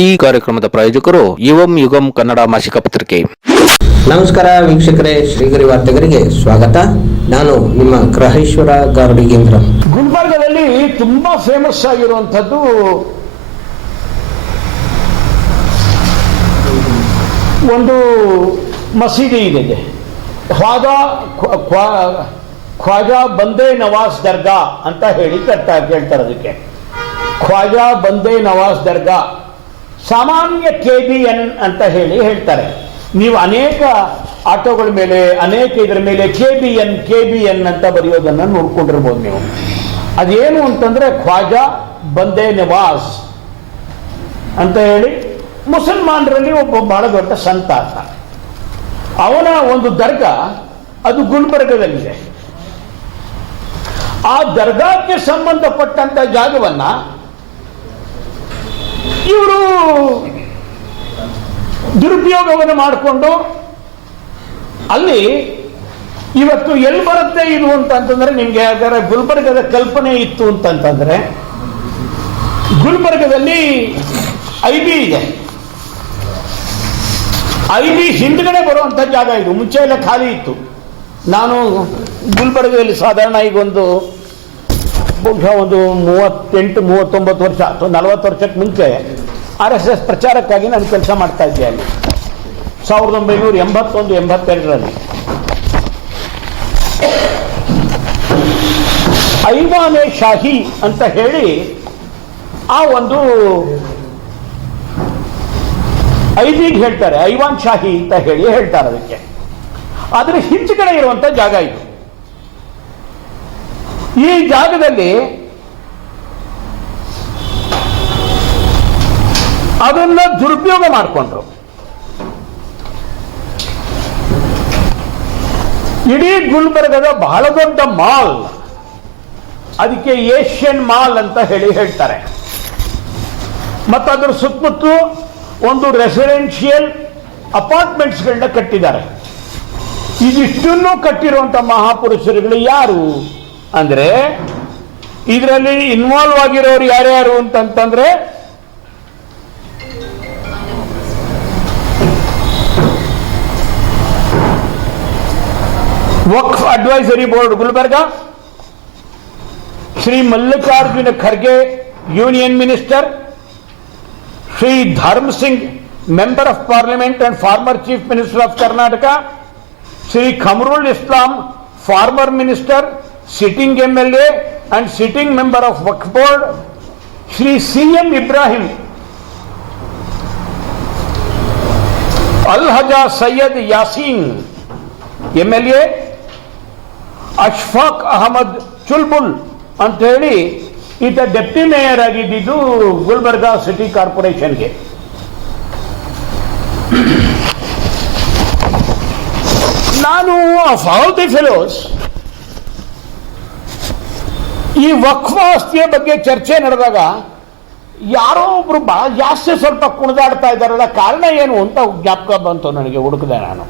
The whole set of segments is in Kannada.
ಈ ಕಾರ್ಯಕ್ರಮದ ಪ್ರಾಯೋಜಕರು ಯುವಂ ಯುಗಂ ಕನ್ನಡ ಮಾಸಿಕ ಪತ್ರಿಕೆ. ನಮಸ್ಕಾರ ವೀಕ್ಷಕರೇ, ಶ್ರೀಗರಿ ವಾರ್ತೆಗರಿಗೆ ಸ್ವಾಗತ. ನಾನು ನಿಮ್ಮ ಗ್ರಹೇಶ್ವರ ಗಾರ್ಡಿಗೇಂದ್ರ. ಗುಲ್ಬರ್ಗದಲ್ಲಿ ತುಂಬಾ ಫೇಮಸ್ ಆಗಿರುವಂಥದ್ದು ಒಂದು ಮಸೀದಿ ಇದೆ. ಖ್ವಾಜಾ ಬಂದೇ ನವಾಜ್ ದರ್ಗಾ ಅಂತ ಹೇಳಿ ಹೇಳ್ತಾರೆ. ಅದಕ್ಕೆ ಖ್ವಾಜಾ ಬಂದೇ ನವಾಜ್ ದರ್ಗಾ, ಸಾಮಾನ್ಯ KBN ಅಂತ ಹೇಳ್ತಾರೆ. ನೀವು ಅನೇಕ ಆಟೋಗಳ ಮೇಲೆ, ಅನೇಕ ಇದರ ಮೇಲೆ KBN ಅಂತ ಬರೆಯೋದನ್ನು ನೋಡ್ಕೊಂಡಿರ್ಬೋದು ನೀವು. ಅದೇನು ಅಂತಂದ್ರೆ ಖ್ವಾಜಾ ಬಂದೇ ನವಾಜ್ ಅಂತ ಹೇಳಿ ಮುಸಲ್ಮಾನರಲ್ಲಿ ಒಬ್ಬ ಬಹಳ ದೊಡ್ಡ ಸಂತ ಅಂತ. ಅವನ ಒಂದು ದರ್ಗಾ ಅದು ಗುಲ್ಬರ್ಗದಲ್ಲಿದೆ. ಆ ದರ್ಗಾಕ್ಕೆ ಸಂಬಂಧಪಟ್ಟಂತ ಜಾಗವನ್ನ ಇವರು ದುರುಪಯೋಗವನ್ನು ಮಾಡಿಕೊಂಡು ಅಲ್ಲಿ ಇವತ್ತು ಎಲ್ಲಿ ಬರುತ್ತೆ ಇದು ಅಂತಂದ್ರೆ, ನಿಮ್ಗೆ ಅದರ ಗುಲ್ಬರ್ಗದ ಕಲ್ಪನೆ ಇತ್ತು ಅಂತಂದ್ರೆ, ಗುಲ್ಬರ್ಗದಲ್ಲಿ IB ಇದೆ. IB ಹಿಂದ್ಗಡೆ ಬರುವಂತ ಜಾಗ ಇದು. ಮುಂಚೆ ಎಲ್ಲ ಖಾಲಿ ಇತ್ತು. ನಾನು ಗುಲ್ಬರ್ಗದಲ್ಲಿ ಸಾಧಾರಣ ಈಗ ಬಹುಶಃ ಒಂದು 38-39 ವರ್ಷ ಅಥವಾ 40 ವರ್ಷಕ್ಕೆ ಮುಂಚೆ RSS ಪ್ರಚಾರಕ್ಕಾಗಿ ನಾನು ಕೆಲಸ ಮಾಡ್ತಾ ಇದ್ದೆ ಅಲ್ಲಿ 1981-82ರಲ್ಲಿ. ಐವಾನೆ ಶಾಹಿ ಅಂತ ಹೇಳಿ ಆ ಒಂದು ಐಬಿಗೆ ಹೇಳ್ತಾರೆ, ಐವಾನ್ ಶಾಹಿ ಅಂತ ಹೇಳ್ತಾರೆ ಅದಕ್ಕೆ. ಆದರೆ ಹಿಂಚೆ ಇರುವಂತ ಜಾಗ ಇದು. ಈ ಜಾಗದಲ್ಲಿ ಅದನ್ನ ದುರುಪಯೋಗ ಮಾಡಿಕೊಂಡ್ರು. ಇಡೀ ಗುಲ್ಬರ್ಗದ ಬಹಳ ದೊಡ್ಡ ಮಾಲ್, ಅದಕ್ಕೆ ಏಷ್ಯನ್ ಮಾಲ್ ಅಂತ ಹೇಳ್ತಾರೆ. ಮತ್ತು ಅದರ ಸುತ್ತಮುತ್ತಲು ಒಂದು ರೆಸಿಡೆನ್ಷಿಯಲ್ ಅಪಾರ್ಟ್ಮೆಂಟ್ಸ್ಗಳನ್ನ ಕಟ್ಟಿದ್ದಾರೆ. ಇದಿಷ್ಟನ್ನು ಕಟ್ಟಿರುವಂತ ಮಹಾಪುರುಷರುಗಳು ಯಾರು ಅಂದ್ರೆ, ಇದರಲ್ಲಿ ಇನ್ವಾಲ್ವ್ ಆಗಿರೋರು ಯಾರ್ಯಾರು ಅಂತಂದ್ರೆ, Waqf advisory board Gulbarga, Shri Mallikarjuna Kharge union minister, Shri Dharam Singh member of parliament and former chief minister of Karnataka, Shri Qamarul Islam former minister, sitting MLA and sitting member of Waqf board, Shri CM Ibrahim, Al-Haja Sayyid Yasin MLA, Ashfaq Ahmad Chulbul ಅಂತ ಹೇಳಿ ಈತ ಡೆಪ್ಟಿ ಮೇಯರ್ ಆಗಿದ್ದು ಗುಲ್ಬರ್ಗಾ ಸಿಟಿ ಕಾರ್ಪೊರೇಷನ್ಗೆ. ನಾನು ಆಫ್ ಆಲ್ ದಿ ಫೆಲೋಸ್ ಈ ವಕ್ಫ್ ಆಸ್ತಿಯ ಬಗ್ಗೆ ಚರ್ಚೆ ನಡೆದಾಗ ಯಾರೋ ಒಬ್ರು ಬಹಳ ಜಾಸ್ತಿ ಸ್ವಲ್ಪ ಕುಣಿದಾಡ್ತಾ ಇದ್ದಾರಲ್ಲ, ಕಾರಣ ಏನು ಅಂತ ಜ್ಞಾಪಕ ಬಂತು ನನಗೆ. ಹುಡುಕಿದೆ ನಾನು.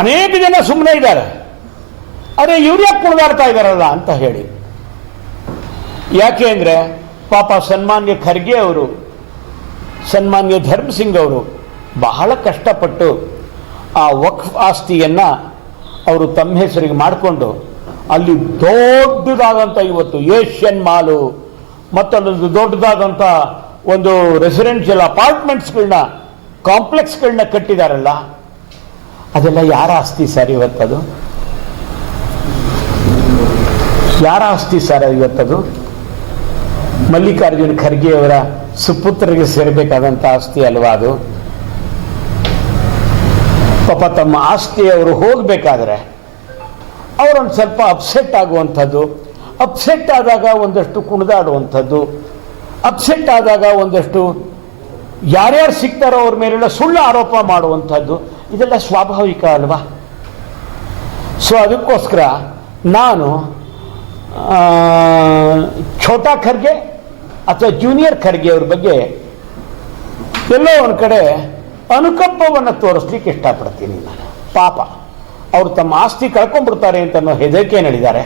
ಅನೇಕ ಜನ ಸುಮ್ಮನೆ ಇದ್ದಾರೆ, ಅದೇ ಇವ್ರು ಯಾಕೆ ಕುಣಿದಾಡ್ತಾ ಇದ್ದಾರಲ್ಲ ಅಂತ ಹೇಳಿ. ಯಾಕೆ ಅಂದ್ರೆ ಪಾಪ ಸನ್ಮಾನ್ಯ ಖರ್ಗೆ ಅವರು, ಸನ್ಮಾನ್ಯ ಧರ್ಮ್ ಸಿಂಗ್ ಅವರು ಬಹಳ ಕಷ್ಟಪಟ್ಟು ಆ ವಕ್ಫ್ ಆಸ್ತಿಯನ್ನ ಅವರು ತಮ್ಮ ಹೆಸರಿಗೆ ಮಾಡಿಕೊಂಡು ಅಲ್ಲಿ ದೊಡ್ಡದಾದಂಥ ಇವತ್ತು ಏಷ್ಯನ್ ಮಾಲು ಮತ್ತೊಂದು ದೊಡ್ಡದಾದಂಥ ಒಂದು ರೆಸಿಡೆನ್ಷಿಯಲ್ ಅಪಾರ್ಟ್ಮೆಂಟ್ಸ್ಗಳನ್ನ, ಕಾಂಪ್ಲೆಕ್ಸ್ಗಳನ್ನ ಕಟ್ಟಿದಾರಲ್ಲ, ಅದೆಲ್ಲ ಯಾರ ಆಸ್ತಿ ಸರ್ ಇವತ್ತದು? ಯಾರ ಆಸ್ತಿ ಸರ್ ಇವತ್ತದು? ಮಲ್ಲಿಕಾರ್ಜುನ ಖರ್ಗೆ ಅವರ ಸುಪುತ್ರರಿಗೆ ಸೇರಬೇಕಾದಂಥ ಆಸ್ತಿ ಅಲ್ವಾ ಅದು? ಪಾಪ ತಮ್ಮ ಆಸ್ತಿ ಅವರು ಹೋಗಬೇಕಾದ್ರೆ ಅವರೊಂದು ಸ್ವಲ್ಪ ಅಪ್ಸೆಟ್ ಆಗುವಂಥದ್ದು, ಅಪ್ಸೆಟ್ ಆದಾಗ ಒಂದಷ್ಟು ಕುಣಿದಾಡುವಂಥದ್ದು, ಅಪ್ಸೆಟ್ ಆದಾಗ ಒಂದಷ್ಟು ಯಾರ್ಯಾರು ಸಿಗ್ತಾರೋ ಅವ್ರ ಮೇಲೆಲ್ಲ ಸುಳ್ಳು ಆರೋಪ ಮಾಡುವಂಥದ್ದು, ಇದೆಲ್ಲ ಸ್ವಾಭಾವಿಕ ಅಲ್ವಾ? ಸೊ ಅದಕ್ಕೋಸ್ಕರ ನಾನು ಛೋಟಾ ಖರ್ಗೆ ಅಥವಾ ಜೂನಿಯರ್ ಖರ್ಗೆ ಅವ್ರ ಬಗ್ಗೆ ಎಲ್ಲೋ ಒಂದು ಕಡೆ ಅನುಕಂಪವನ್ನು ತೋರಿಸ್ಲಿಕ್ಕೆ ಇಷ್ಟಪಡ್ತೀನಿ ನಾನು. ಪಾಪ ಅವರು ತಮ್ಮ ಆಸ್ತಿ ಕಳ್ಕೊಂಡ್ಬಿಡ್ತಾರೆ ಅಂತ ಹೆದರಿಕೆ ನಡೆದಿದ್ದಾರೆ.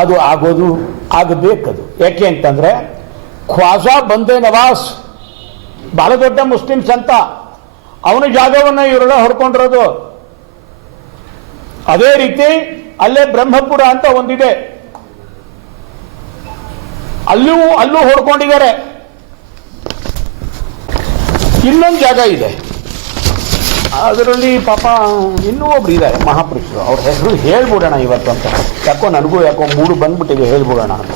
ಅದು ಆಗಬೇಕದು. ಯಾಕೆ ಅಂತಂದ್ರೆ ಖ್ವಾಜಾ ಬಂದೆ ನವಾಸ್ ಬಹಳ ದೊಡ್ಡ ಮುಸ್ಲಿಂ ಸಂತ, ಅವನ ಜಾಗವನ್ನು ಇವರೆಲ್ಲ ಹೊಡ್ಕೊಂಡಿರೋದು. ಅದೇ ರೀತಿ ಅಲ್ಲೇ ಬ್ರಹ್ಮಪುರ ಅಂತ ಒಂದಿದೆ, ಅಲ್ಲೂ ಹೊಡ್ಕೊಂಡಿದ್ದಾರೆ. ಇನ್ನೊಂದು ಜಾಗ ಇದೆ, ಅದರಲ್ಲಿ ಪಾಪ ಇನ್ನೂ ಒಬ್ರು ಇದ್ದಾರೆ ಮಹಾಪುರುಷರು, ಅವ್ರ ಹೆಸರು ಹೇಳ್ಬಿಡೋಣ ಇವತ್ತು ಅಂತ. ಯಾಕೋ ಮೂಡು ಬಂದ್ಬಿಟ್ಟಿದೆ, ಹೇಳ್ಬಿಡೋಣ ಅಂತ.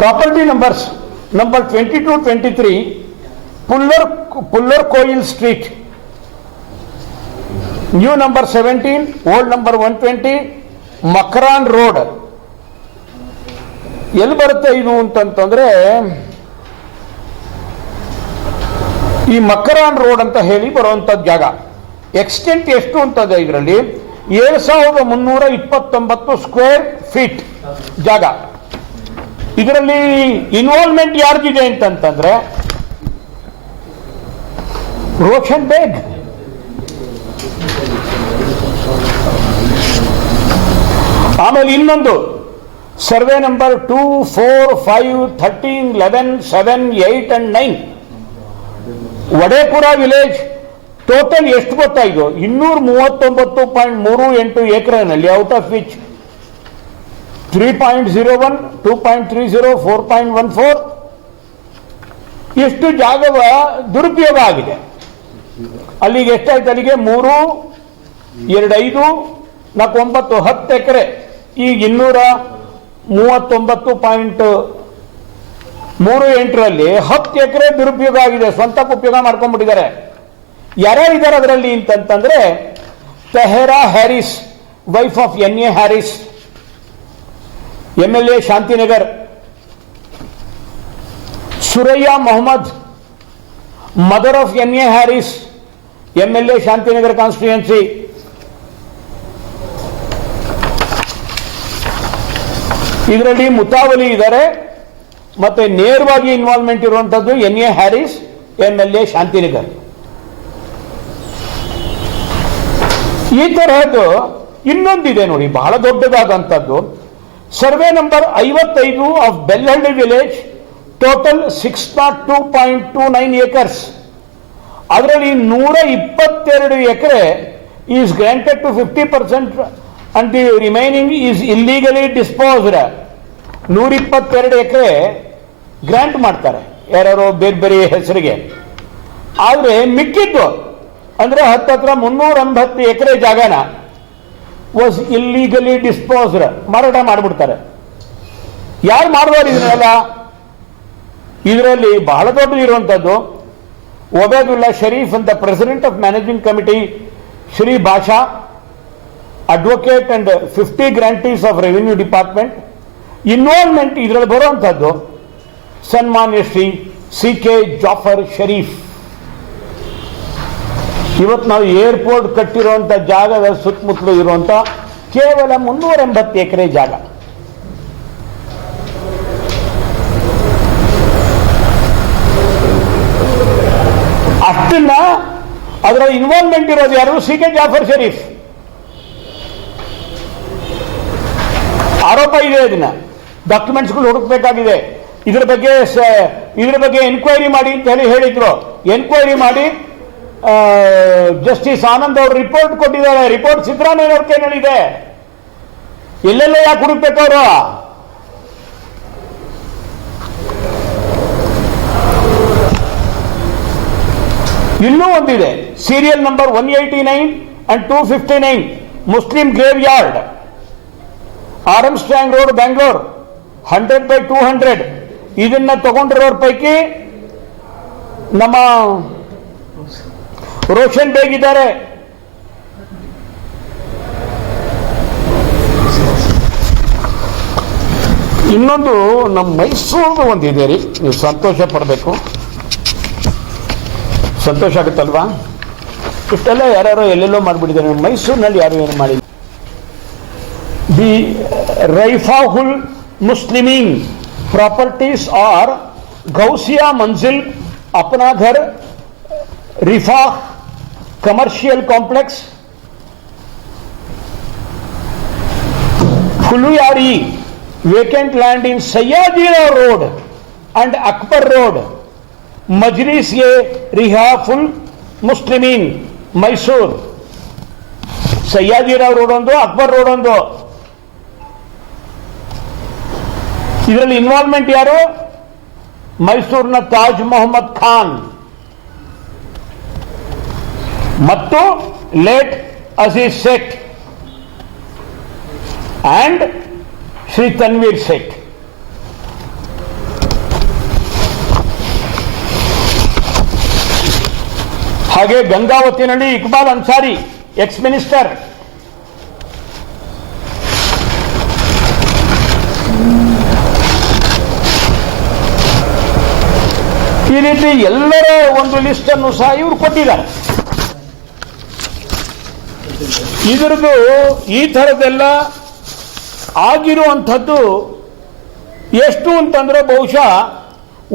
Property numbers number 2223 Pullar Koil street, new number 17, old number 120, ಮಕ್ರಾನ್ ರೋಡ್. ಎಲ್ಲಿ ಬರುತ್ತೆ ಇದು ಅಂತಂತಂದ್ರೆ, ಈ ಮಕರಾನ್ ರೋಡ್ ಅಂತ ಹೇಳಿ ಬರುವಂತದ್ದು ಜಾಗ. ಎಕ್ಸ್ಟೆಂಟ್ ಎಷ್ಟು ಅಂತಂದ್ರೆ ಇದರಲ್ಲಿ 7329 ಸ್ಕ್ವೇರ್ ಫೀಟ್ ಜಾಗ. ಇದರಲ್ಲಿ ಇನ್ವಾಲ್ವ್ಮೆಂಟ್ ಯಾರ್ದಿದೆ ಅಂತಂತಂದ್ರೆ ರೋಷನ್ ಬೇಗ್, ಆಮೇಲೆ ಇನ್ನೊಂದು survey number 2, 4, 5, 13, 11, 7, 8 and 9 Vadepura village. Total ಎಷ್ಟು ಗೊತ್ತಾಯಿತು? 239.38 ಎಕರೆನಲ್ಲಿ, ಔಟ್ ಆಫ್ ವಿಚ್ 3.01, 2.30, 4.14 ಎಷ್ಟು ಜಾಗವ ದುರುಪಯೋಗ ಆಗಿದೆ. ಅಲ್ಲಿಗೆ ಎಷ್ಟಾಯ್ತು? ಅಲ್ಲಿಗೆ 3, 2, 5, 4, 9, 10 ಎಕರೆ. ಈಗ 239.38ರಲ್ಲಿ 10 ಎಕರೆ ದುರುಪಯೋಗ ಆಗಿದೆ, ಸ್ವಂತಕ್ಕೆ ಉಪಯೋಗ ಮಾಡ್ಕೊಂಡ್ಬಿಟ್ಟಿದ್ದಾರೆ. ಯಾರ್ಯಾರಿದ್ದಾರೆ ಅದರಲ್ಲಿ ಅಂತಂತಂದ್ರೆ Tahera Haris, wife of NA Haris, MLA Shantinagar. Suraiya Mohammed, mother of NA Haris, MLA Shantinagar constituency. ಇದರಲ್ಲಿ ಮುತಾವಲಿ ಇದ್ದಾರೆ, ಮತ್ತೆ ನೇರವಾಗಿ ಇನ್ವಾಲ್ವ್ಮೆಂಟ್ ಇರುವಂತದ್ದು NA ಹ್ಯಾರಿಸ್, MLA ಶಾಂತಿನಗರ್. ಈ ತರಹದ್ದು ಇನ್ನೊಂದಿದೆ ನೋಡಿ, ಬಹಳ ದೊಡ್ಡದಾದಂಥದ್ದು. Survey number 55 of Bellahalli village, total 602.29 acres. ಅದರಲ್ಲಿ 122 ಎಕರೆ is granted to 50% and the remaining is illegally disposed. 122 ಎಕರೆ ಗ್ರಾಂಟ್ ಮಾಡ್ತಾರೆ ಯಾರು ಬೇರೆ ಬೇರೆ ಹೆಸರಿಗೆ. ಆದರೆ ಮಿಕ್ಕಿದ್ದು ಅಂದ್ರೆ ಹತ್ರ 380 ಎಕರೆ ಜಾಗನ ವಾಸ್ ಇಲ್ಲಿಗಲಿ ಡಿಸ್ಪೋಸ್ಡ್, ಮಾರಾಟ ಮಾಡಿಬಿಡ್ತಾರೆ. ಯಾರು ಮಾಡಿದವರು ಇದನ್ನೆಲ್ಲ? ಇದರಲ್ಲಿ ಬಹಳ ದೊಡ್ಡದಿರುವಂಥದ್ದು ಒಬೇದುಲ್ಲಾ ಶರೀಫ್ ಅಂತ, president of managing committee, Shri Basha, advocate and 50 grantees of revenue department. Involvement ಇದರಲ್ಲಿ ಬರುವಂಥದ್ದು ಸನ್ಮಾನ್ಯ ಶ್ರೀ CK ಜಾಫರ್ ಶರೀಫ್. ಇವತ್ತು ನಾವು ಏರ್ಪೋರ್ಟ್ ಕಟ್ಟಿರುವಂಥ ಜಾಗದ ಸುತ್ತಮುತ್ತಲು ಇರುವಂಥ ಕೇವಲ 380 ಎಕರೆ ಜಾಗ. ಅಷ್ಟನ್ನ ಅದರ ಇನ್ವಾಲ್ವ್ಮೆಂಟ್ ಇರೋದು ಯಾರು? CK ಜಾಫರ್ ಶರೀಫ್. ಆರೋಪ ಇದೆ, ಅದನ್ನ ಡಾಕ್ಯುಮೆಂಟ್ಸ್ಗಳು ಹುಡುಕಬೇಕಾಗಿದೆ. ಇದ್ರ ಬಗ್ಗೆ ಎನ್ಕ್ವೈರಿ ಮಾಡಿ ಅಂತ ಹೇಳಿದ್ರು. ಎನ್ಕ್ವೈರಿ ಮಾಡಿ ಜಸ್ಟಿಸ್ ಆನಂದ್ ಅವರು ರಿಪೋರ್ಟ್ ಕೊಟ್ಟಿದ್ದಾರೆ. ರಿಪೋರ್ಟ್ ಸಿದ್ದರಾಮಯ್ಯ ಅವ್ರ ಕೈನಲ್ಲಿದೆ. ಎಲ್ಲೆಲ್ಲ ಯಾಕೆ ಹುಡುಕ್ಬೇಕವರು? ಇನ್ನೂ ಒಂದಿದೆ, serial number 189 and 259 Muslim grave yard, Armstrong road, Bangalore, 100/200. ಇದನ್ನ ತಗೊಂಡಿರೋರ ಪೈಕಿ ನಮ್ಮ ರೋಷನ್ ಬೇಗ್ ಇದ್ದಾರೆ. ಇನ್ನೊಂದು ನಮ್ಮ ಮೈಸೂರು ಒಂದಿದೆ ರೀ, ನೀವು ಸಂತೋಷ ಪಡಬೇಕು. ಸಂತೋಷ ಆಗುತ್ತಲ್ವಾ? ಇಷ್ಟೆಲ್ಲ ಯಾರ್ಯಾರೋ ಎಲ್ಲೆಲ್ಲೋ ಮಾಡಿಬಿಟ್ಟಿದ್ದಾರೆ. ಮೈಸೂರಿನಲ್ಲಿ ಯಾರು ಏನು ಮಾಡಿಲ್ಲ. The Rifahul Muslimeen properties are Gausia Manzil, Apna Ghar, Rifa commercial complex, Khuluyari, vacant land in Sayyadira Road and Akbar Road, Majlis-e-Rihaful Muslimin, Mysore. Sayajirao road ಒಂದು, ಅಕ್ಬರ್ ರೋಡ್ ಒಂದು. ಇದರಲ್ಲಿ ಇನ್ವಾಲ್ವ್ಮೆಂಟ್ ಯಾರು? ಮೈಸೂರಿನ ತಾಜ್ ಮೊಹಮ್ಮದ್ ಖಾನ್ ಮತ್ತು ಲೇಟ್ ಅಜೀಜ್ ಸೇಠ್ ಅಂಡ್ ಶ್ರೀ ತನ್ವೀರ್ ಸೇಠ್. ಹಾಗೆ ಗಂಗಾವತಿನಲ್ಲಿ ಇಕ್ಬಾಲ್ ಅನ್ಸಾರಿ, ಎಕ್ಸ್ ಮಿನಿಸ್ಟರ್. ಈ ರೀತಿ ಎಲ್ಲರ ಒಂದು ಲಿಸ್ಟ್ ಅನ್ನು ಸಹ ಇವರು ಕೊಟ್ಟಿದ್ದಾರೆ. ಇದರದ್ದು ಈ ಥರದ್ದೆಲ್ಲ ಆಗಿರುವಂಥದ್ದು ಎಷ್ಟು ಅಂತಂದ್ರೆ ಬಹುಶಃ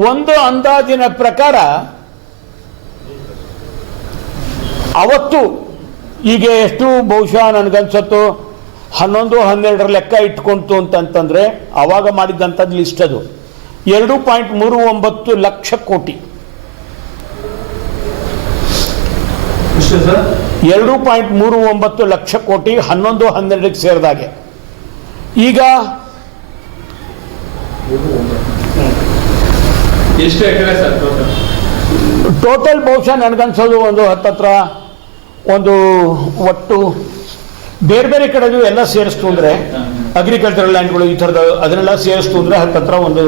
ಒಂದು ಅಂದಾಜಿನ ಪ್ರಕಾರ ಅವತ್ತು ಈಗ ಎಷ್ಟು ಬಹುಶಃ ನನಗನ್ಸತ್ತು 11-12 ಲೆಕ್ಕ ಇಟ್ಕೊಂತು ಅಂತಂತಂದ್ರೆ ಆವಾಗ ಮಾಡಿದ್ದಂಥದ್ದು ಲಿಸ್ಟ್ ಅದು 2.39 ಲಕ್ಷ ಕೋಟಿ. 2.39 ಲಕ್ಷ ಕೋಟಿ 11-12ಕ್ಕೆ ಸೇರಿದಾಗೆ. ಈಗ ಎಷ್ಟು ಎಕರೆ ಸರ್ ಟೋಟಲ್ ಬಹುಶಃ ನನಗನ್ಸೋದು ಒಂದು ಹತ್ತತ್ರ ಒಂದು ಒಟ್ಟು ಬೇರೆ ಬೇರೆ ಕಡೆದು ಎಲ್ಲ ಸೇರಿಸ್ತು ಅಂದರೆ ಅಗ್ರಿಕಲ್ಚರಲ್ ಲ್ಯಾಂಡ್ಗಳು ಈ ಥರದ ಅದನ್ನೆಲ್ಲ ಸೇರಿಸ್ತು ಅಂದರೆ ಹತ್ತತ್ರ ಒಂದು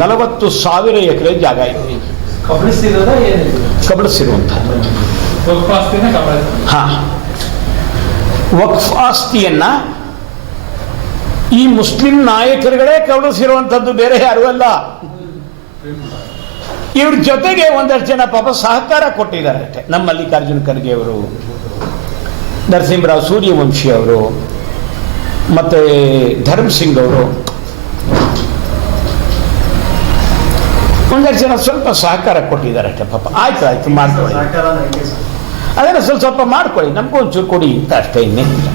40,000 ಎಕರೆ ಜಾಗ ಇದೆ. ಕಬಳಿಸಿರುವಂಥದ್ದು. ಹಾ, ವಕ್ಫ್ ಆಸ್ತಿಯನ್ನ ಈ ಮುಸ್ಲಿಂ ನಾಯಕರುಗಳೇ ಕಬಳಿಸಿರುವಂಥದ್ದು, ಬೇರೆ ಯಾರು ಅಲ್ಲ. ಇವ್ರ ಜೊತೆಗೆ ಒಂದಷ್ಟು ಜನ ಪಾಪ ಸಹಕಾರ ಕೊಟ್ಟಿದ್ದಾರೆ ಅಷ್ಟೇ. ನಮ್ಮ ಮಲ್ಲಿಕಾರ್ಜುನ ಖರ್ಗೆ ಅವರು, ನರಸಿಂಹರಾವ್ ಸೂರ್ಯವಂಶಿ ಅವರು, ಮತ್ತೆ ಧರ್ಮ್ ಸಿಂಗ್ ಅವರು, ಒಂದಷ್ಟು ಜನ ಸ್ವಲ್ಪ ಸಹಕಾರ ಕೊಟ್ಟಿದ್ದಾರೆ ಅಷ್ಟೇ ಪಾಪ. ಆಯ್ತು ಮಾಡ್ಕೊಳ್ಳಿ, ಅದನ್ನ ಸ್ವಲ್ಪ ಮಾಡ್ಕೊಳ್ಳಿ, ನಮಗೂ ಒಂಚೂರು ಕೊಡಿ ಅಂತ ಅಷ್ಟೇ, ಇನ್ನೇನಿಲ್ಲ.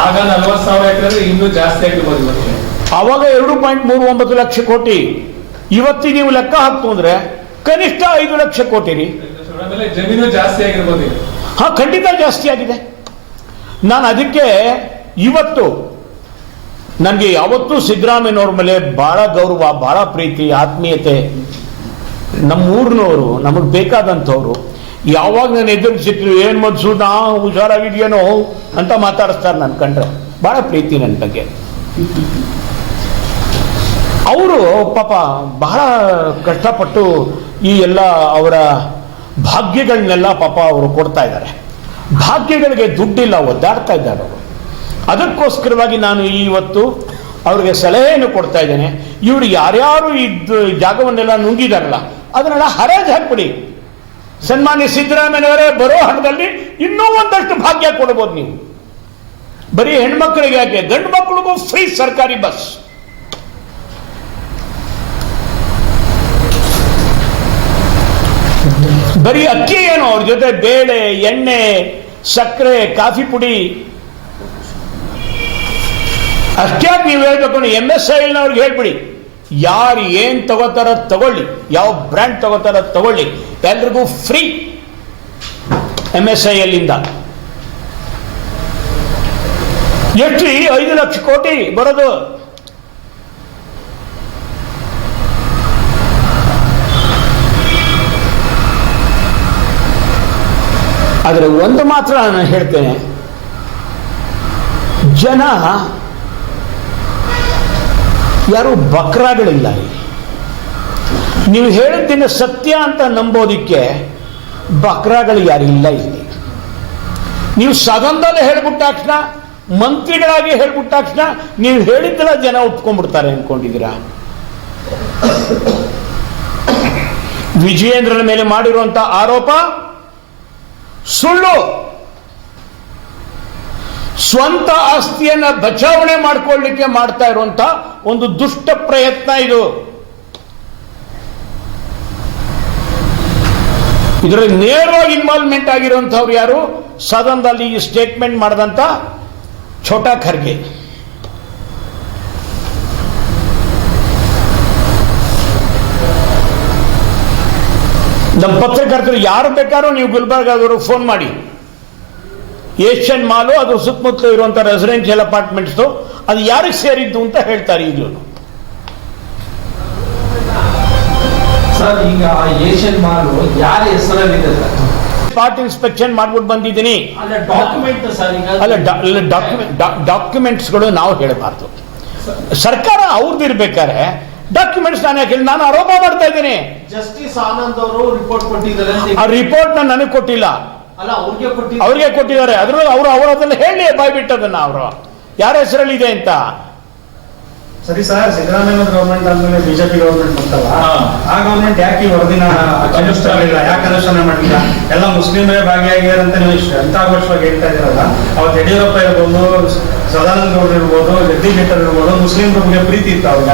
ಆಗ 40,000 ಎಕರೆ ಇನ್ನೂ ಜಾಸ್ತಿ ಆಗಿರ್ಬೋದು. ಆವಾಗ 2.39 ಲಕ್ಷ ಕೋಟಿ. ಇವತ್ತಿಗೆ ನೀವು ಲೆಕ್ಕ ಹಾಕ್ತು ಅಂದ್ರೆ ಕನಿಷ್ಠ 5 ಲಕ್ಷ ಕೋಟಿ ರೀ. ಜಮೀನು ಜಾಸ್ತಿ ಆಗಿರ್ಬೋದು. ಹಾ, ಖಂಡಿತ ಜಾಸ್ತಿ ಆಗಿದೆ. ನಾನು ಅದಕ್ಕೆ ಇವತ್ತು ನನಗೆ ಯಾವತ್ತೂ ಸಿದ್ದರಾಮಯ್ಯನವ್ರ ಮೇಲೆ ಬಹಳ ಗೌರವ, ಬಹಳ ಪ್ರೀತಿ, ಆತ್ಮೀಯತೆ. ನಮ್ಮೂರಿನವರು, ನಮಗೆ ಬೇಕಾದಂಥವ್ರು. ಯಾವಾಗ ನಾನು ಎದುರಿಸಿದ್ರು ಏನು ಮನ್ಸು ನಾ ಹುಷಾರಾಗಿದೆಯೇನೋ ಅಂತ ಮಾತಾಡಿಸ್ತಾರೆ ನನ್ನ ಕಂಡ್ರೆ. ಬಹಳ ಪ್ರೀತಿ ನನ್ನ ಬಗ್ಗೆ. ಅವರು ಪಾಪ ಬಹಳ ಕಷ್ಟಪಟ್ಟು ಈ ಎಲ್ಲ ಅವರ ಭಾಗ್ಯಗಳನ್ನೆಲ್ಲ ಪಾಪ ಅವರು ಕೊಡ್ತಾ ಇದ್ದಾರೆ. ಭಾಗ್ಯಗಳಿಗೆ ದುಡ್ಡಿಲ್ಲ, ಒದ್ದಾಡ್ತಾ ಇದ್ದಾರೆ ಅವರು. ಅದಕ್ಕೋಸ್ಕರವಾಗಿ ನಾನು ಇವತ್ತು ಅವ್ರಿಗೆ ಸಲಹೆಯನ್ನು ಕೊಡ್ತಾ ಇದ್ದೇನೆ. ಇವರು ಯಾರ್ಯಾರು ಇದ್ದು ಜಾಗವನ್ನೆಲ್ಲ ನುಂಗಿದಾರಲ್ಲ ಅದನ್ನೆಲ್ಲ ಹರಾಜು ಹಾಕ್ಬಿಡಿ. ಸನ್ಮಾನ್ಯ ಸಿದ್ದರಾಮಯ್ಯನವರೇ, ಬರೋ ಹಣದಲ್ಲಿ ಇನ್ನೂ ಒಂದಷ್ಟು ಭಾಗ್ಯ ಕೊಡಬಹುದು ನೀವು. ಬರೀ ಹೆಣ್ಮಕ್ಳಿಗೆ ಯಾಕೆ, ಗಂಡು ಮಕ್ಕಳಿಗೂ ಫ್ರೀ ಸರ್ಕಾರಿ ಬಸ್. ಬರೀ ಅಕ್ಕಿ ಏನು, ಅವ್ರ ಜೊತೆ ಬೇಳೆ, ಎಣ್ಣೆ, ಸಕ್ಕರೆ, ಕಾಫಿ ಪುಡಿ ಅಷ್ಟೇ. ನೀವು ಹೇಳ್ಬೇಕು, MSILನವ್ರಿಗೆ ಹೇಳ್ಬಿಡಿ, ಯಾರು ಏನ್ ತಗೋತಾರ ತಗೊಳ್ಳಿ, ಯಾವ ಬ್ರ್ಯಾಂಡ್ ತಗೋತಾರ ತಗೊಳ್ಳಿ, ಎಲ್ರಿಗೂ ಫ್ರೀ MSIL ಇಂದ. ಎಷ್ಟು? 5 ಲಕ್ಷ ಕೋಟಿ ಬರೋದು. ಆದರೆ ಒಂದು ಮಾತ್ರ ನಾನು ಹೇಳ್ತೇನೆ, ಜನ ಯಾರು ಬಕ್ರಾಗಳಿಲ್ಲ. ನೀವು ಹೇಳಿದ್ದನ್ನ ಸತ್ಯ ಅಂತ ನಂಬೋದಿಕ್ಕೆ ಬಕ್ರಾಗಳು ಯಾರಿಲ್ಲ ಇಲ್ಲಿ. ನೀವು ಸದನದಲ್ಲಿ ಹೇಳ್ಬಿಟ್ಟ ತಕ್ಷಣ, ಮಂತ್ರಿಗಳಾಗಿ ಹೇಳ್ಬಿಟ್ಟ ತಕ್ಷಣ ನೀವು ಹೇಳಿದ್ದೆಲ್ಲ ಜನ ಒಪ್ಕೊಂಡ್ಬಿಡ್ತಾರೆ ಅನ್ಕೊಂಡಿದ್ದೀರಾ? ವಿಜಯೇಂದ್ರನ ಮೇಲೆ ಮಾಡಿರುವಂತ ಆರೋಪ ಸುಳ್ಳು. ಸ್ವಂತ ಆಸ್ತಿಯನ್ನ ಬಚಾವಣೆ ಮಾಡಿಕೊಳ್ಳಲಿಕ್ಕೆ ಮಾಡ್ತಾ ಇರುವಂತ ಒಂದು ದುಷ್ಟ ಪ್ರಯತ್ನ ಇದು. ಇದರಲ್ಲಿ ನೇರವಾಗಿ ಇನ್ವಾಲ್ವ್ಮೆಂಟ್ ಆಗಿರುವಂತವ್ರು ಯಾರು? ಸದನದಲ್ಲಿ ಈ ಸ್ಟೇಟ್ಮೆಂಟ್ ಮಾಡಿದಂತ ಛೋಟಾ ಖರ್ಗೆ, ನಮ್ಮ ಪತ್ರಕರ್ತರು ಯಾರು ಬೇಕಾದ್ರೂ ನೀವು ಗುಲ್ಬರ್ಗಾದವರು ಫೋನ್ ಮಾಡಿ. ಏಷ್ಯನ್ ಮಾಲು ಅದ್ರ ಸುತ್ತಮುತ್ತಲು ಇರುವಂಥ ರೆಸಿಡೆನ್ಷಿಯಲ್ ಅಪಾರ್ಟ್ಮೆಂಟ್ಸು ಅದು ಯಾರಿಗೆ ಸೇರಿದ್ದು ಅಂತ ಹೇಳ್ತಾರೆ ಈಗಲೂ. ಸರ್ ಈಗ ಆ ಏಷ್ಯನ್ ಮಾಲು ಯಾರ ಹೆಸರಲ್ಲಿದೆ ಸರ್? ಸ್ಪಾಟ್ ಇನ್ಸ್ಪೆಕ್ಷನ್ ಮಾಡ್ಬಿಟ್ಟು ಬಂದಿದ್ದೀನಿ. ಅಲ್ಲ ಡಾಕ್ಯುಮೆಂಟ್ ಸರ್, ಈಗ ಅಲ್ಲ ಡಾಕ್ಯುಮೆಂಟ್ಸ್ಗಳು ನಾವು ಹೇಳಬಾರ್ದು. ಸರ್ಕಾರ ಅವ್ರದ್ದು ಇರ್ಬೇಕಾದ್ರೆ ಡಾಕ್ಯುಮೆಂಟ್ಸ್ ನಾನು ಯಾಕೆ ನಾನು ಆರೋಪ ಮಾಡ್ತಾ ಇದ್ದೀನಿ. ಜಸ್ಟಿಸ್ ಆನಂದ್ ಅವರು ರಿಪೋರ್ಟ್ ಕೊಟ್ಟಿದ್ದಾರೆ ಅಂತ. ಆ ರಿಪೋರ್ಟ್ ನನಗೆ ಕೊಟ್ಟಿಲ್ಲ, ಅಲ್ಲ ಅವ್ರಿಗೆ ಅವ್ರಿಗೆ ಕೊಟ್ಟಿದ್ದಾರೆ. ಅದ್ರಲ್ಲಿ ಅವರು ಅದನ್ನ ಹೇಳಿ ಬಾಯ್ಬಿಟ್ಟದನ್ನ ಅವರು ಯಾರ ಹೆಸರಲ್ಲಿ ಇದೆ ಅಂತ. ಸರಿ ಸರ್, ಸಿದ್ದರಾಮಯ್ಯ ಗೌರ್ಮೆಂಟ್ ಆದ್ಮೇಲೆ ಬಿಜೆಪಿ ಗೌರ್ಮೆಂಟ್ ಬಂತಲ್ಲ, ಆ ಗೌರ್ಮೆಂಟ್ ಯಾಕೆ ಈ ವರದಿನ ಅನುಷ್ಠಾನ ಯಾಕೆ ಅನುಷ್ಠಾನ ಮಾಡಲಿಲ್ಲ? ಎಲ್ಲ ಮುಸ್ಲಿಮರೇ ಭಾಗಿಯಾಗಿದ್ದಾರೆ ಅಂತ ನೀವು ಎಂತ ಆಘೋಷವಾಗಿ ಹೇಳ್ತಾ ಇದ್ದೀರಲ್ಲ. ಅವತ್ತು ಯಡಿಯೂರಪ್ಪ ಇರ್ಬೋದು, ಸದಾನಂದ ಗೌಡ ಇರ್ಬೋದು, ಜಗದೀಶ್ ಶೆಟ್ಟರ್ ಇರ್ಬೋದು, ಮುಸ್ಲಿಮರ ಬಗ್ಗೆ ಪ್ರೀತಿ ಇತ್ತು ಅವ್ರಿಗೆ.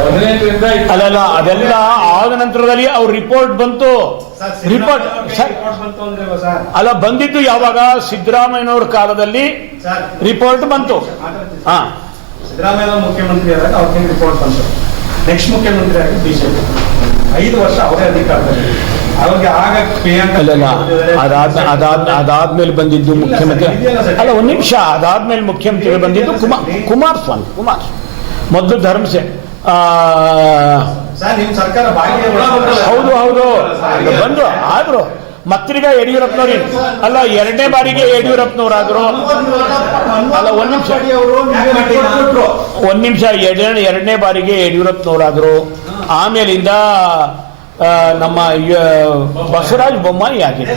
ಅಲ್ಲಲ್ಲ, ಅದೆಲ್ಲ ಆದ ನಂತರದಲ್ಲಿ ಅವ್ರ ರಿಪೋರ್ಟ್ ಬಂತು. ರಿಪೋರ್ಟ್ ಬಂತು ಅಂದ್ರೆ ಸರ್, ಅಲ್ಲ ಬಂದಿದ್ದು ಯಾವಾಗ? ಸಿದ್ದರಾಮಯ್ಯನವ್ರ ಕಾಲದಲ್ಲಿ ರಿಪೋರ್ಟ್ ಬಂತು. ಹಾ, ಸಿದ್ದರಾಮಯ್ಯ ಮುಖ್ಯಮಂತ್ರಿ ಆದಾಗ ಅವ್ರಿಗೆ ರಿಪೋರ್ಟ್ ಬಂತು. ನೆಕ್ಸ್ಟ್ ಮುಖ್ಯಮಂತ್ರಿ ಆಗಿ ಬಿಜೆಪಿ 5 ವರ್ಷ ಅವರೇ ಅಧಿಕಾರದಲ್ಲಿ. ಅವ್ರಿಗೆ ಆಗ ಪ್ರಿಯಾಂಕಾ ಅದಾದ್ಮೇಲೆ ಬಂದಿದ್ದು ಮುಖ್ಯಮಂತ್ರಿ ಅಲ್ಲ, ಒಂದ್ ನಿಮಿಷ, ಅದಾದ್ಮೇಲೆ ಮುಖ್ಯಮಂತ್ರಿ ಬಂದಿದ್ದು ಕುಮಾರಸ್ವಾಮಿ. ಮೊದಲು ಧರ್ಮಸೆ ಸರ್, ನಿಮ್ ಸರ್ಕಾರ ಹೌದು ಬಂದು ಆದ್ರು. ಮತ್ತೀಗ ಯಡಿಯೂರಪ್ಪನವ್ರು ಅಲ್ಲ, 2ನೇ ಬಾರಿಗೆ ಯಡಿಯೂರಪ್ಪನವರಾದ್ರು. ಅಲ್ಲ, ಒಂದ್ ನಿಮಿಷ 2ನೇ ಬಾರಿಗೆ ಯಡಿಯೂರಪ್ಪನವರಾದ್ರು. ಆಮೇಲಿಂದ ನಮ್ಮ ಬಸವರಾಜ ಬೊಮ್ಮಾಯಿ ಆಗಿದೆ.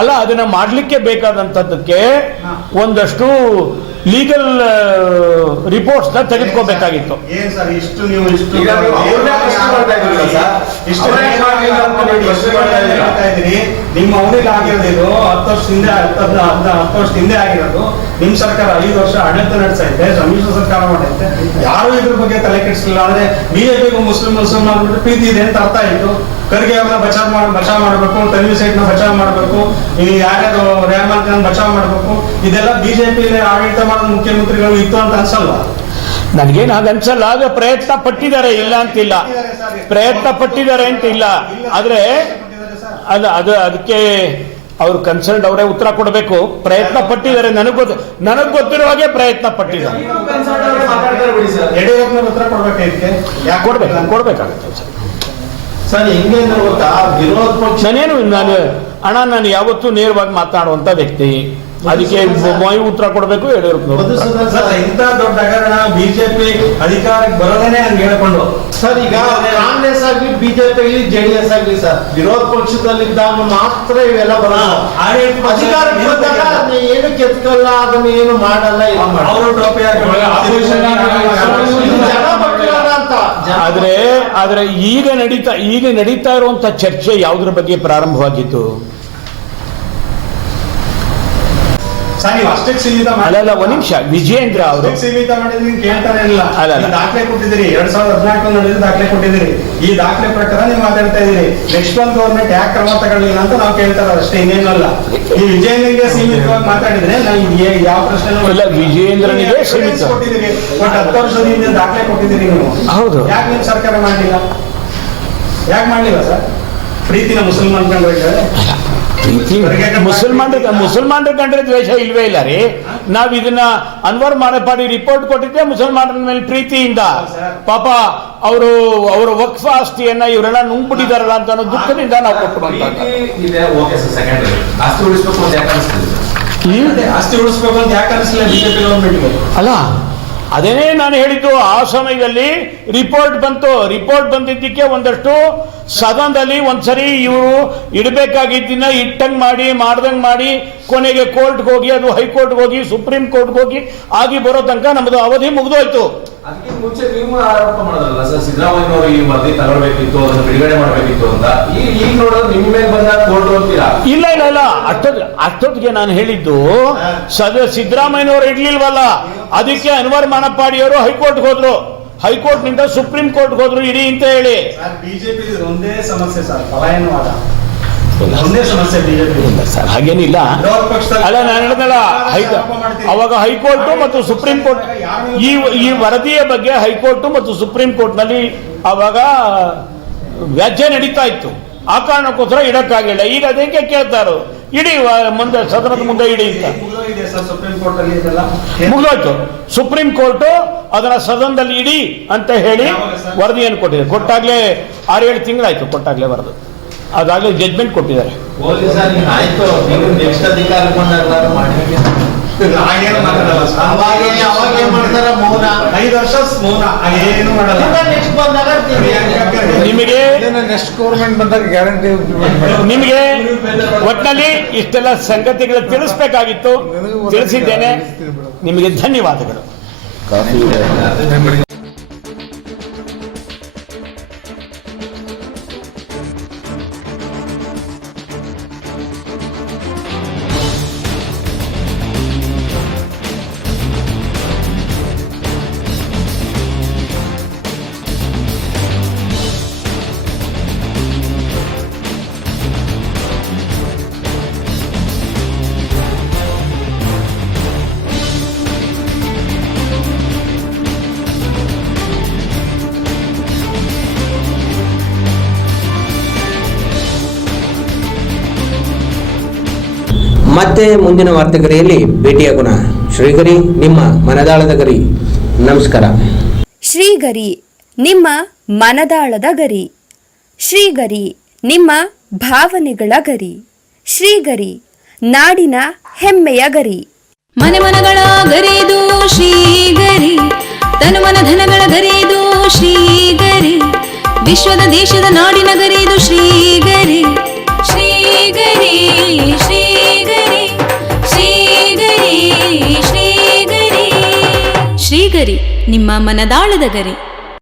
ಅಲ್ಲ, ಅದನ್ನ ಮಾಡ್ಲಿಕ್ಕೆ ಬೇಕಾದಂತದ್ದಕ್ಕೆ ಒಂದಷ್ಟು ಲೀಗಲ್ ರಿಪೋರ್ಟ್ಸ್ ನ ತೆಗೆದುಕೋಬೇಕಾಗಿತ್ತು. ಏನ್ ಸರ್ ಇಷ್ಟು ನೀವು ನಿಮ್ಮ ಅವಧಿಗೆ ಆಗಿರೋದು 10 ವರ್ಷ ಹಿಂದೆ ಆಗಿರೋದು. ನಿಮ್ ಸರ್ಕಾರ 5 ವರ್ಷ ಆಡಳಿತ ನಡೆಸ್ತಾ ಇದೆ, ಸಮ್ಮಿಶ್ರ ಸರ್ಕಾರ ಮಾಡೈತೆ. ಯಾರು ಇದ್ರ ಬಗ್ಗೆ ತಲೆ ಕೆಡಿಸಲಿಲ್ಲ. ಆದ್ರೆ ಬಿಜೆಪಿಗೂ ಮುಸ್ಲಿಂ ಅಂದ್ಬಿಟ್ಟು ಪ್ರೀತಿ ಇದೆ ಅಂತ ಅರ್ಥ ಆಯ್ತು. ಖರ್ಗೆ ಅವ್ರನ್ನ ಬಚಾವ್ ಮಾಡಬೇಕು, ತನ್ವೀರ್ ಸೇಠ್ನ ಬಚಾವ್ ಮಾಡಬೇಕು, ಈ ಯಾರ್ಯಾರು ರೆಹಮಾನ್ ಖಾನ್ ಬಚಾವ್ ಮಾಡಬೇಕು. ಇದೆಲ್ಲ ಬಿಜೆಪಿ ಆಡಳಿತ ಮಾಡೋದು ಮುಖ್ಯಮಂತ್ರಿಗಳು ಇತ್ತು ಅಂತ ಅನ್ಸಲ್ವಾ? ನನಗೇನು ಹಾಗನ್ಸಲ್ಲ. ಆಗ ಪ್ರಯತ್ನ ಪಟ್ಟಿದ್ದಾರೆ, ಇಲ್ಲ ಅಂತಿಲ್ಲ, ಪ್ರಯತ್ನ ಪಟ್ಟಿದ್ದಾರೆ ಅಂತ ಇಲ್ಲ. ಆದ್ರೆ ಅದಕ್ಕೆ ಅವ್ರು ಕನ್ಸರ್ನ್ ಅವರೇ ಉತ್ತರ ಕೊಡಬೇಕು. ಪ್ರಯತ್ನ ಪಟ್ಟಿದ್ದಾರೆ, ನನಗ್ ಗೊತ್ತಿರೋ ಹಾಗೆ ಪ್ರಯತ್ನ ಪಟ್ಟಿದ್ದಾರೆ. ಯಡಿಯೂರಪ್ಪನವ್ರು ಉತ್ತರ ಕೊಡ್ಬೇಕಾಗುತ್ತೆ ಸರ್. ಸರ್ ಹೆಂಗೆ ಗೊತ್ತಾ, ವಿರೋಧ ಪಕ್ಷ ನಾನು ಯಾವತ್ತೂ ನೇರವಾಗಿ ಮಾತನಾಡುವಂತ ವ್ಯಕ್ತಿ. ಅದಕ್ಕೆ ಬೊಮ್ಮಾಯಿ ಉತ್ತರ ಕೊಡಬೇಕು, ಯಡಿಯೂರಪ್ಪನವರು. ಇಂಥ ದೊಡ್ಡ ಹಗರಣ ಬಿಜೆಪಿ ಅಧಿಕಾರಕ್ಕೆ ಬರೋದೇನೆ ಹಂಗೆ ಹೇಳ್ಕೊಂಡು. ಸರ್ ಈಗ ಕಾಂಗ್ರೆಸ್ ಆಗ್ಲಿ, ಬಿಜೆಪಿ ಆಗ್ಲಿ, ಜೆಡಿಎಸ್ ಆಗ್ಲಿ ಸರ್, ವಿರೋಧ ಪಕ್ಷದಲ್ಲಿದ್ದಾಗ ಮಾತ್ರ ಇವೆಲ್ಲ ಬರೋದು. ಅಧಿಕಾರಕ್ಕೆ ಬಂದಾಗ ಅದನ್ನ ಏನು ಕೆತ್ಕಲ್ಲ, ಅದನ್ನ ಏನು ಮಾಡಲ್ಲ, ಅವರು ಟ್ರೋಫಿ ಆದ್ರೆ ಈಗ ನಡೀತಾ ಇರುವಂತ ಚರ್ಚೆ ಯಾವುದ್ರ ಬಗ್ಗೆ ಪ್ರಾರಂಭವಾಗಿತ್ತು? ಅಷ್ಟೇ ಸೀಮಿತ ಅಲ್ಲ, ಒಂದ್ ನಿಮಿಷ. ವಿಜಯೇಂದ್ರ ಅವರು ಸೀಮಿತ ಮಾಡಿದ್ರೆ ಕೇಳ್ತಾನೆ ಇಲ್ಲ. ದಾಖಲೆ ಕೊಟ್ಟಿದ್ದೀರಿ, 2014 ನಡೆದ ದಾಖಲೆ ಕೊಟ್ಟಿದ್ದೀರಿ. ಈ ದಾಖಲೆ ಪ್ರಕಾರ ನೀವು ಮಾತಾಡ್ತಾ ಇದೀರಿ. ನೆಕ್ಸ್ಟ್ ಒಂದು ಗೌರ್ಮೆಂಟ್ ಯಾಕೆ ಕ್ರಮ ತಗೊಳ್ಳಿಲ್ಲ ಅಂತ ನಾವು ಕೇಳ್ತಾರ ಅಷ್ಟೇ, ಇನ್ನೇನಲ್ಲ. ಈ ವಿಜಯೇಂದ್ರನಿಗೆ ಸೀಮಿತವಾಗಿ ಮಾತಾಡಿದ್ರೆ ಯಾವ ಪ್ರಶ್ನೆ ಇಲ್ಲ. ವಿಜಯೇಂದ್ರನಿಗೆ ಸೀಮಿತ ಕೊಟ್ಟಿದ್ದೀರಿ. 10 ವರ್ಷದಿಂದ ದಾಖಲೆ ಕೊಟ್ಟಿದ್ದೀರಿ ನೀವು. ಹೌದು. ಯಾಕೆ ನಿಮ್ ಸರ್ಕಾರ ಮಾಡಲಿಲ್ಲ? ಯಾಕೆ ಮಾಡಲಿಲ್ಲ ಸರ್? ಪ್ರೀತಿನ ಮುಸಲ್ಮಾನ್ ಕಂಡ್ರೆ ಮುಸಲ್ಮಾನರ ಕಂಡ್ರೆ ದ್ವೇಷ ಇಲ್ವೇ ಇಲ್ಲ ರೀ. ನಾವ್ ಇದನ್ನ ಅನ್ವರ್ ಮಾನಪಾಡಿ ರಿಪೋರ್ಟ್ ಕೊಟ್ಟಿದ್ದೆ ಮುಸಲ್ಮಾನರ ಮೇಲೆ ಪ್ರೀತಿಯಿಂದ. ಪಾಪ ಅವರ ವಕ್ಫ್ ಆಸ್ತಿಯನ್ನ ಇವರೆಲ್ಲ ನುಂಗ್ಬಿಟ್ಟಿದಾರಲ್ಲ ಅಂತ ಅನ್ನೋ ದುಃಖದಿಂದ ನಾವು ಕೊಟ್ಟು ಆಸ್ತಿ ಉಳಿಸ್ಬೇಕು ಅಂತ ಯಾಕೆ ಅನಿಸ್ಲಿಲ್ಲ ಬಿಜೆಪಿ ಗೌರ್ಮೆಂಟ್ಗೆ? ಅಲ್ಲ, ಅದೇನೇ ನಾನು ಹೇಳಿದ್ದು. ಆ ಸಮಯದಲ್ಲಿ ರಿಪೋರ್ಟ್ ಬಂತು. ರಿಪೋರ್ಟ್ ಬಂದಿದ್ದಕ್ಕೆ ಒಂದಷ್ಟು ಸದನದಲ್ಲಿ ಒಂದ್ಸರಿ ಇವರು ಇಡಬೇಕಾಗಿದ್ದನ್ನ ಇಟ್ಟಂಗ್ ಮಾಡ್ದಂಗ್ ಮಾಡಿ ಕೊನೆಗೆ ಕೋರ್ಟ್ಗೆ ಹೋಗಿ, ಅದು ಹೈಕೋರ್ಟ್ಗೆ ಹೋಗಿ, ಸುಪ್ರೀಂ ಕೋರ್ಟ್ಗೆ ಹೋಗಿ ಆಗಿ ಬರೋ ತನಕ ನಮ್ದು ಅವಧಿ ಮುಗಿದೋಯ್ತು. ಅದಕ್ಕೆ ಮುಂಚೆ ನೀವು ಆರೋಪ ಮಾಡೋದಲ್ಲ ಸರ್, ಸಿದ್ದರಾಮಯ್ಯನವರು ಈ ವರದಿ ತಗೊಳ್ಬೇಕಿತ್ತು, ಅದನ್ನು ಬಿಡುಗಡೆ ಮಾಡಬೇಕಿತ್ತು ಅಂತ. ಈಗ ನೋಡೋದು ನಿಮ್ಮ ಮೇಲೆ ಬಂದಾಗ ಕೋರ್ಟ್ ಹೋಗ್ತೀರಾ? ಇಲ್ಲ, ಅಷ್ಟೊತ್ತಿಗೆ ನಾನು ಹೇಳಿದ್ದು ಸಿದ್ದರಾಮಯ್ಯನವರು ಇಡ್ಲಿಲ್ವಲ್ಲ. ಅದಕ್ಕೆ ಅನ್ವರ್ ಮಾನಪಾಡಿಯವರು ಹೈಕೋರ್ಟ್ಗೆ ಹೋದ್ರು, ಹೈಕೋರ್ಟ್ ನಿಂದ ಸುಪ್ರೀಂ ಕೋರ್ಟ್ಗೆ ಹೋದ್ರು ಇಡಿ ಅಂತ ಹೇಳಿ. ಬಿಜೆಪಿ ಒಂದೇ ಸಮಸ್ಯೆ ಸರ್, ಪಲಾಯನವಾದ. ಒಂದೇ ಸಮಸ್ಯೆ ಬಿಜೆಪಿ. ಇಲ್ಲ ಸರ್, ಹಾಗೇನಿಲ್ಲ. ವಿರೋಧ ಪಕ್ಷದಲ್ಲಿ ಅಲ್ಲ, ನಾನು ಹೇಳಿದ್ನಲ್ಲ, ಅವಾಗ ಹೈಕೋರ್ಟ್ ಮತ್ತು ಸುಪ್ರೀಂ ಕೋರ್ಟ್ ಈ ವರದಿಯ ಬಗ್ಗೆ ಹೈಕೋರ್ಟ್ ಮತ್ತು ಸುಪ್ರೀಂ ಕೋರ್ಟ್ನಲ್ಲಿ ಅವಾಗ ವ್ಯಾಜ್ಯ ನಡೀತಾ ಇತ್ತು. ಆ ಕಾರಣಕ್ಕೋಸ್ಕರ ಇಡಕ್ಕಾಗಿಲ್ಲ. ಈಗ ಅದಕ್ಕೆ ಕೇಳ್ತಾರೋ ಇಡೀ ಮುಂದೆ ಸದನದ ಮುಂದೆ ಇಡಿ ಅಂತ. ಸುಪ್ರೀಂ ಕೋರ್ಟ್ ಅಲ್ಲಿ ಇದೆಲ್ಲ ಮುಗಿದೋಯ್ತು. ಸುಪ್ರೀಂ ಕೋರ್ಟ್ ಅದನ್ನ ಸದನದಲ್ಲಿ ಇಡಿ ಅಂತ ಹೇಳಿ ವರದಿಯನ್ನು ಕೊಟ್ಟಿದೆ. ಕೊಟ್ಟಾಗ್ಲೇ 6-7 ತಿಂಗಳಾಯ್ತು ಕೊಟ್ಟಾಗ್ಲೇ ವರದಿ. ಅದಾಗಲೇ ಜಡ್ಜ್ಮೆಂಟ್ ಕೊಟ್ಟಿದ್ದಾರೆ. ಪೊಲೀಸರಿಗೆ ಆಯ್ತು, ನೀವು ನೆಕ್ಸ್ಟ್ ಅಧಿಕಾರಕ್ಕೆ ಬಂದಾಗ ಮಾಡಿ ಹಾಗೇನು ಮಾಡಲ್ಲ ಸರ್. ಅವಾಗ ಏನ್ ಮಾಡ್ತಾರ, ಮೌನ 5 ವರ್ಷ ಮೌನ, ಹಾಗೇನು ಮಾಡಲ್ಲ. ನೆಕ್ಸ್ಟ್ ಬಂದಾಗ ನಿಮಗೆ ನೆಕ್ಸ್ಟ್ ಗೌರ್ಮೆಂಟ್ ಬಂದಾಗ ಗ್ಯಾರಂಟಿ ನಿಮಗೆ ಒಟ್ಟಿನಲ್ಲಿ ಇಷ್ಟೆಲ್ಲ ಸಂಗತಿಗಳು ತಿಳಿಸ್ಬೇಕಾಗಿತ್ತು, ತಿಳಿಸಿದ್ದೇನೆ. ನಿಮಗೆ ಧನ್ಯವಾದಗಳು. ಮತ್ತೆ ಮುಂದಿನ ವಾರ್ತೆಗರಿಯಲ್ಲಿ ಭೇಟಿಯಾಗೋಣ. ಶ್ರೀಗರಿ, ನಿಮ್ಮ ಮನದಾಳದ ಗರಿ. ನಮಸ್ಕಾರ. ಶ್ರೀಗರಿ, ನಿಮ್ಮ ಮನದಾಳದ ಗರಿ. ಶ್ರೀಗರಿ, ನಿಮ್ಮ ಭಾವನೆಗಳ ಗರಿ. ಶ್ರೀಗರಿ, ನಾಡಿನ ಹೆಮ್ಮೆಯ ಗರಿ. ಮನೆ ಮನಗಳ ಗರಿದು ಶ್ರೀಗರಿ, ತನು ಮನ ಧನಗಳ ಗರಿದು ಶ್ರೀಗರಿ, ವಿಶ್ವದ ದೇಶದ ನಾಡಿನ ಗರಿದು ಶ್ರೀಗರಿ. ಶ್ರೀಗರಿ ಶ್ರೀಗರಿ ಶ್ರೀಗರಿ ಶ್ರೀಗರಿ ಶ್ರೀಗರಿ, ನಿಮ್ಮ ಮನದಾಳದ ಗರಿ.